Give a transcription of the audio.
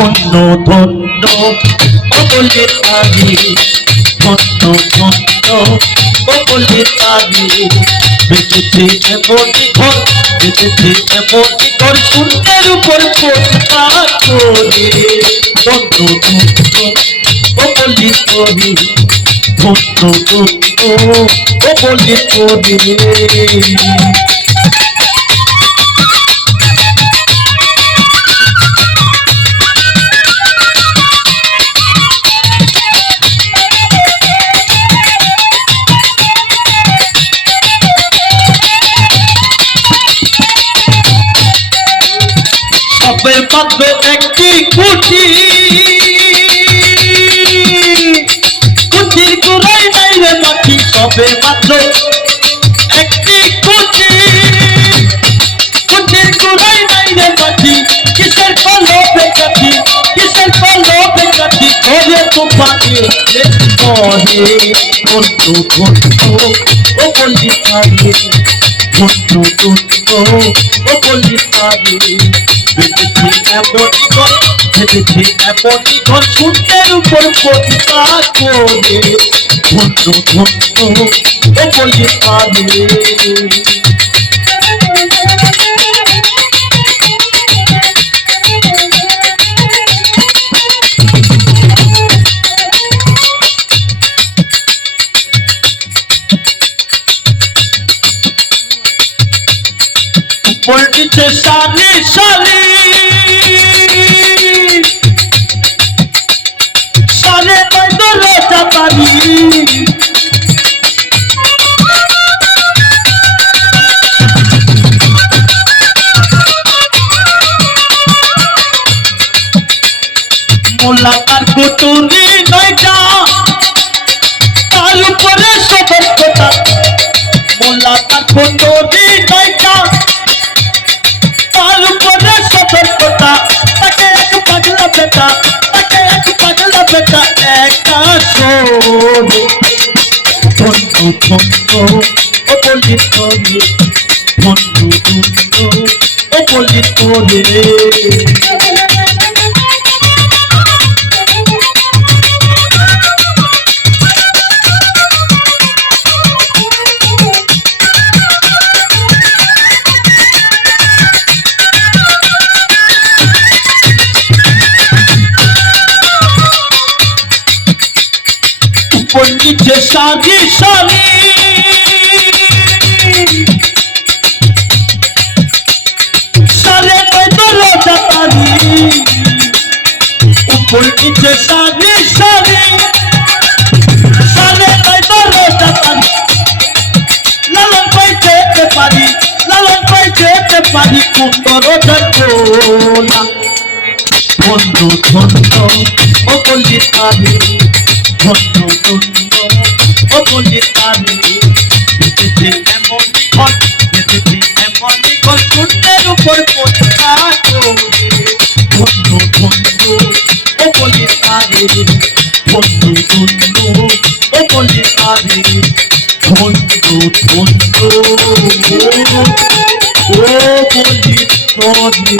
ধন্য ধন্য বলে তারি, ধন্য ধন্য বলে তারি। বেঁচেছে এমনই ঘর, বেঁচেছে এমনই ঘর, শূন্যের উপর পোষা করে। ধন্য ধন্য বলে তারি, ধন্য ধন্য বলে তারি। সবের মাত্র একটি কুটি, কুটির গোড়ায় নাই রে মাটি। সবে মাত্র একটি কুটি, কুটির গোড়ায় নাই রে মাটি। কিসের কলবে কাঠি, কিসের কলবে কাঠি, ঘরে তোমাকে কহে ধন্য ধন্য বলি তারি, ধন্য ধন্য বলি তারি। বেঁচেছি এমনই ঘর, বেঁচেছি এমনই ঘর, শূন্যের উপর পোষা করে। ধন্য ধন্য বলি তারি। উপর নিচে সারি সারি, সারে নয় দরজা বাড়ি। মোল্লা তার কুটুরি নয়টা, তার উপরে সতর্কতা। মোল্লা তার কুটুরি নয়টা, তার উপরে সতর্কতা। তাকে এক পাগলা বেটা, তাকে এক পাগলা বেটা একা শোনে। ধন্য ধন্য বলি তোরে, ধন্য ধন্য বলি তোরে। উপর নিচে সারি সারি, সারে নয় দরজা তারি। উপর নিচে সারি সারি, সারে নয় দরজা তারি। লালন পাই যেতে পারি, লালন পাই যেতে পারি, কোন দরজা খোলা। ধন্য ধন্য বলি তারি, ধন্য ধন্য বলি তারি। বেঁচেছে এমনই ঘর, বেঁচেছে এমনই ঘর, শূন্যের উপর পোষা করে। ধন্য ধন্য বলি তারি, ধন্য ধন্য বলি তারি। ধন্য ধন্য বলি তারি।